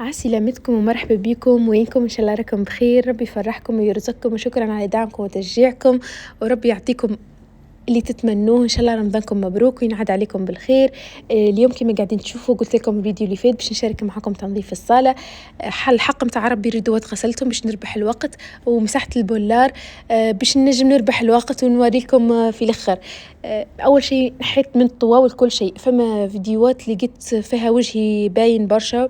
عسلامتكم ومرحبا بكم، وينكم؟ إن شاء الله راكم بخير، ربي يفرحكم ويرزقكم، وشكرا على دعمكم وتشجيعكم، وربي يعطيكم اللي تتمنوه. ان شاء الله رمضانكم مبروك وينعاد عليكم بالخير. اليوم كما قاعدين تشوفوا قلت لكم الفيديو اللي فات باش نشارك معكم تنظيف الصاله. الحق نتاع ربي ردوات غسلتهم باش نربح الوقت، ومسحت البولار باش نجم نربح الوقت ونوريكم في الاخر. اول شيء نحيت من الطواول كل شيء. فما فيديوهات لقيت فيها وجهي باين برشا،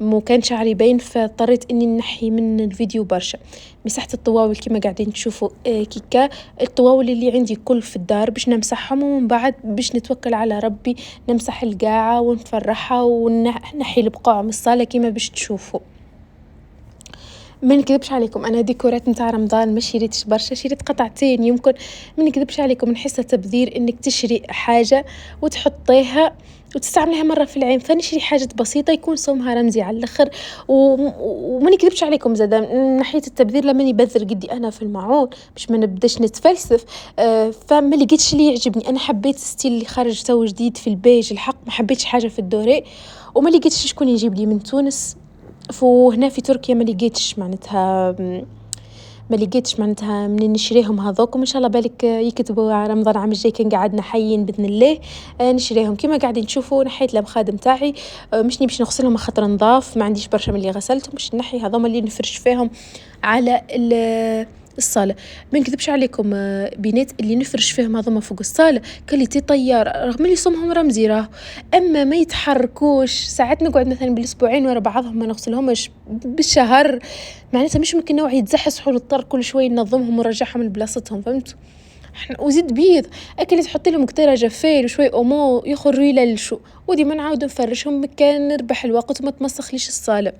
مو كان شعري باين، فاضطريت اني نحي من الفيديو برشا. مسحت الطواول كما قاعدين تشوفوا كيكا. الطواول اللي عندي كل في الدار باش نمسحهم، ومن بعد باش نتوكل على ربي نمسح القاعة ونفرحها ونحي البقاع من الصالة كما باش تشوفوا. ما نكذبش عليكم، انا ديكورات نتاع رمضان ما شريتش برشا، شريت قطعتين يمكن. ما نكذبش عليكم، نحسها تبذير انك تشري حاجه وتحطيها وتستعملها مره في العام، فنشري حاجات بسيطه يكون صومها رمزي على الاخر. وما نكذبش عليكم زاد من ناحيه التبذير لما نبذر قدي انا في المعون باش ما نبداش نتفلسف. فما لقيتش اللي يعجبني. انا حبيت ستيل اللي خرج تو جديد في البيج، الحق ما حبيتش حاجه في الدوري، وما لقيتش شكون يجيب لي من تونس. هنا في تركيا ما لقيتش معناتها من نشريهم هذوك. وان شاء الله بالك يكتبوا على رمضان عام الجاي كان قعدنا حيين باذن الله نشريهم. كما قاعدين تشوفوا نحيت المخادم تاعي، مش باش نغسلهم خاطر نضاف، ما عنديش برشا من اللي غسلتهم، باش نحي هذوما اللي نفرش فيهم على الصاله. ما نكذبش عليكم، بنات اللي نفرش فيهم هذوما فوق الصاله كليتي طيار، رغم اللي صومهم رمزي راه، اما ما يتحركوش. ساعات نقعد مثلا بالاسبوعين ورا بعضهم ما نغسلهمش بالشهر، معناتها مش ممكن نوع يتزحص ونضطر كل شوي ننظمهم ونرجعهم لبلاصتهم، فهمتوا؟ احنا وزيد بيض اكل تحط لهم كتيره جفيل وشوي اومو يخروا يللشوا، وديما نعاود نفرشهم كان نربح الوقت وما تمسخليش الصاله.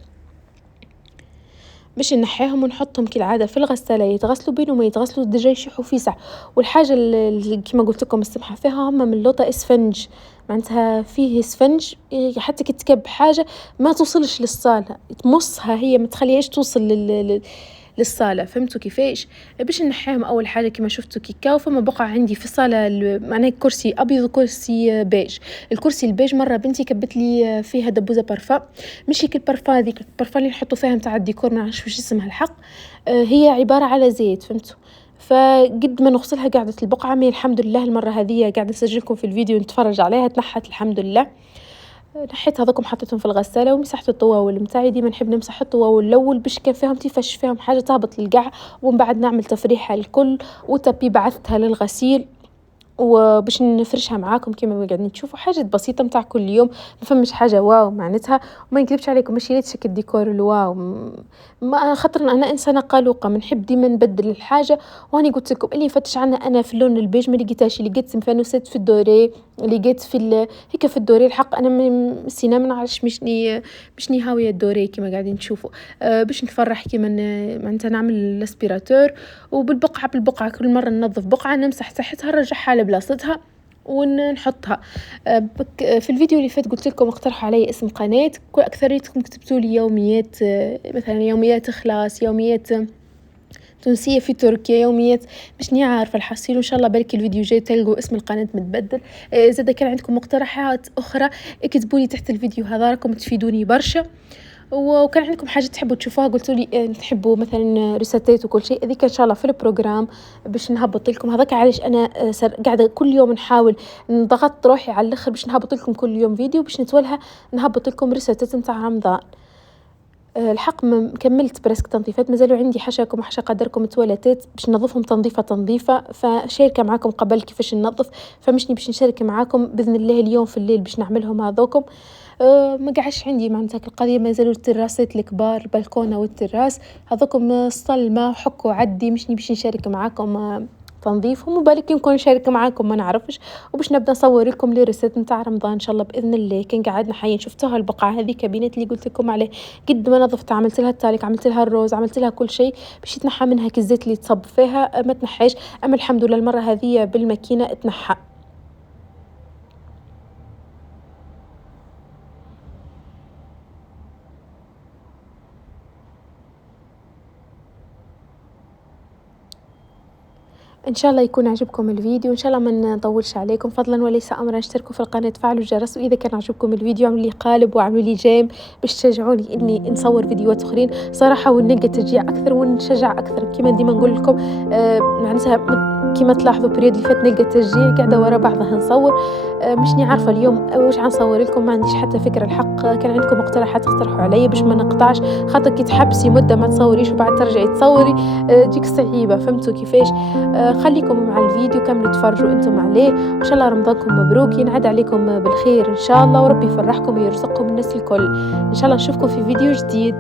باش نحيهم ونحطهم كالعاده في الغساله يتغسلوا، بينهم ما يتغسلوا ديجا يشيحوا فيسع. والحاجه اللي كما قلت لكم السمحه فيها هم من لوطه اسفنج، معناتها فيه اسفنج حتى كي تكب حاجه ما توصلش للصاله، تمصها هي ما تخليهاش توصل للصاله. فهمتوا كيفاش؟ باش نحيهم اول حاجه كما شفتوا كيكاو. فما بقع عندي في الصاله معناها كرسي ابيض وكرسي بيج. الكرسي البيج مره بنتي كبت لي فيها دبوزه بارفان، مش هيك البارفان هذيك البارفان اللي نحطوا فيها نتاع الديكور، ما نعرفش واش اسمها الحق. هي عباره على زيت، فهمتوا؟ فقد ما نغسلها قعدت البقعه، مي الحمد لله المره هذه قاعده نسجلكم في الفيديو نتفرج عليها تنحت الحمد لله. نحيت هذاكم حطيتهم في الغساله ومسحت الطواول نتاعي. ديما نحب نمسح الطواول الاول باش كان فيهم تيفش فيهم حاجه تهبط للقاع، ومن بعد نعمل تفريحه الكل وتبي بعثتها للغسيل وباش نفرشها معاكم. كما قاعدين تشوفوا حاجات بسيطه متاع كل يوم، ما فماش حاجه واو معناتها. وما نكذبش عليكم ما شريتش الديكور الواو، ما خاطر انا انسانه قلوقه ما نحب ديما نبدل الحاجه. واني قلت لكم اللي فتش عنا انا في اللون البيج ما لقيتهاش، لقيت فانوسات في الدوري، لقيت هيك في الدوري. الحق انا السينما ما نعرفش مشني هاويه الدوري كما قاعدين تشوفوا. باش نفرح كما معناتها نعمل الاسبيراتور، بالبقعه كل مره ننظف بقعه نمسح تحتها نرجعها لبلاصتها ونحطها. في الفيديو اللي فات قلت لكم اقترحوا علي اسم قناه، اكثريتكم كتبتوا لي يوميات، مثلا يوميات اخلاص، يوميات تونسيه في تركيا، يوميات مش عارفه الحصيل. وان شاء الله بالك الفيديو جاي تلقوا اسم القناه متبدل. زاد كان عندكم مقترحات اخرى اكتبوا لي تحت الفيديو هذا، راكم تفيدوني برشا. وكان عندكم حاجه تحبوا تشوفوها قلتوا لي تحبوا مثلا ريساتات وكل شيء، هذيك ان شاء الله في البروجرام باش نهبط لكم. هذاك علاش انا قاعده كل يوم نحاول نضغط روحي على الاخر باش نهبط لكم كل يوم فيديو، باش نتولها نهبط لكم ريساتات نتاع رمضان. الحق كملت برسك تنظيفات، مازالوا عندي حشاكم وحشا قدركم تواليتات باش ننظفهم تنظيفه. فشاركه معاكم قبل كيفاش ننظف، فمشني باش نشارك معاكم باذن الله اليوم في الليل باش نعملهم هذوكم. ما قعدش عندي معناتها القضيه، مازالوا التراسات الكبار البلكونه والتراس هذوكم صلمه وحكوا عدي، مشني باش نشارك معاكم تنظيفهم. وبالك يمكن نشارك معاكم ما نعرفش، وباش نبدا نصور لكم لي ريسيت نتاع رمضان ان شاء الله باذن الله. كان قعدنا حيين شفتوها البقعه هذه كابينات اللي قلت لكم عليه، قد ما نظفت عملت لها التالك، عملت لها الروز، عملت لها كل شيء باش يتنحى منها الزيت اللي تصب فيها ما تنحاش. اما الحمد لله المره هذه بالماكينه تنحى. ان شاء الله يكون عجبكم الفيديو، ان شاء الله ما نطولش عليكم، فضلا وليس امرا اشتركوا في القناه، تفعلوا الجرس، واذا كان عجبكم الفيديو اعملوا لي قالب واعملوا لي جيم باش تشجعوني اني نصور فيديوهات اخرين صراحه، ونلقى تشجيع اكثر ونشجع اكثر. كما ديما نقول لكم معناتها كما تلاحظوا بريود اللي فات نلقى تشجيع قاعده ورا بعضها نصور. مشني عارفه اليوم واش غنصور لكم، ما عنديش حتى فكره الحق. كان عندكم اقتراحات اقترحوا عليا باش ما نقطعش، خاطر كي تحبسي مده ما تصوريش وبعد ترجعي تصوري تجيك صعيبه، فهمتوا كيفاش. خليكم مع الفيديو كامل تفرجوا انتم عليه، وان شاء الله رمضانكم مبروك، ينعاد عليكم بالخير ان شاء الله، وربي يفرحكم ويرزقكم الناس الكل. ان شاء الله نشوفكم في فيديو جديد.